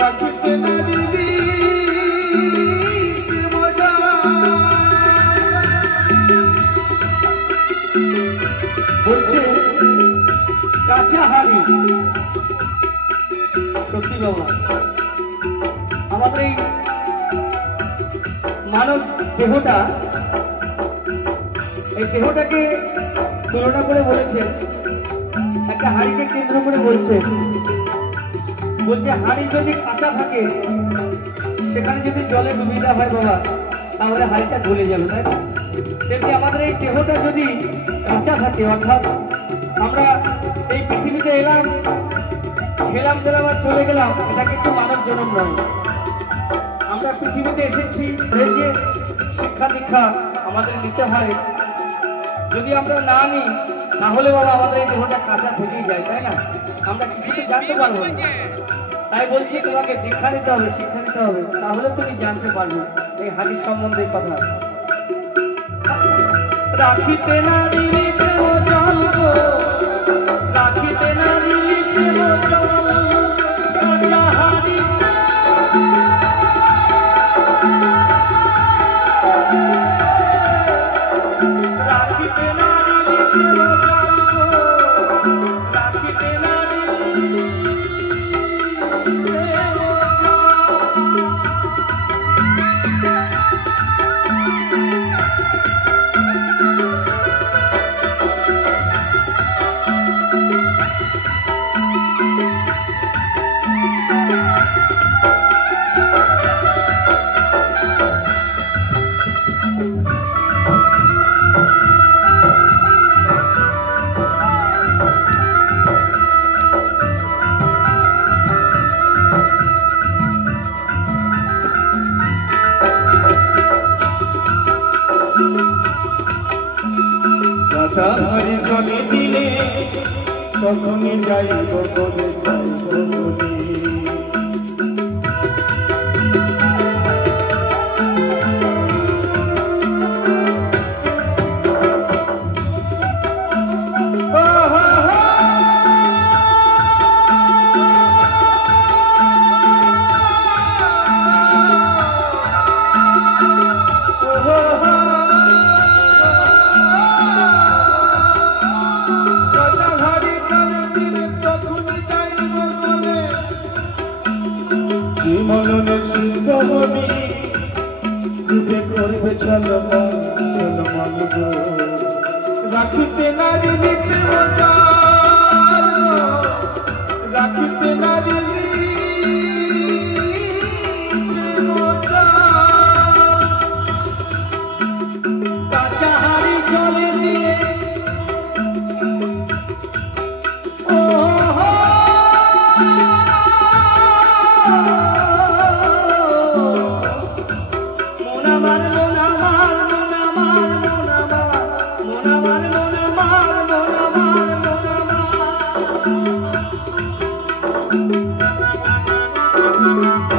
রাখিতে নারী মজা বলছে কাঁচা হাড়ি। সত্যি বাবা, আমাদের এই মানব দেহটা, এই দেহটাকে তুলনা করে বলেছে, একটা হাড়িকে কেন্দ্র করে বলছে হাড়ি যদি কাঁচা থাকে, সেখানে যদি জলে ডুবিয়ে দেওয়া হয় বাবা, তাহলে হাড়িটা গলে যাবে, তাই না? তেমনি আমাদের এই দেহটা যদি কাঁচা থাকে, অর্থাৎ আমরা এই পৃথিবীতে এলাম, খেলাম দিলাম আর চলে গেলাম, এটা কিন্তু মানব জন্ম নয়। আমরা পৃথিবীতে এসেছি, যে শিক্ষা দীক্ষা আমাদের নিতে হয়, যদি আমরা না নিই তাহলে বাবা আমাদের এই দেহটা কাঁচা থেকেই যায়, তাই না? আমরা কিছু জানতে পারবো না। তাই বলছি তোমাকে দীক্ষা নিতে হবে, শিক্ষা নিতে হবে, তাহলে তুমি জানতে পারবে এই হাদিস সম্বন্ধে কথা। রাখিতে নারী প্রেম জল গো, রাখিতে নারী প্রেম জল, কাঁচা হাড়ি রাখিতে নারী প্রেম জল গো, রাখিতে নারী হাড়ি জলে দিলে তখনই যাইব বলে, যাইব বলে। মননের সিদ্ধ মনি রূপে করবে চলমান চলমান গো, রাখিতে নারী প্রেম জল, রাখিতে নারী প্রেম জল, কাঁচা হাড়ি জলে দিয়ে Thank you.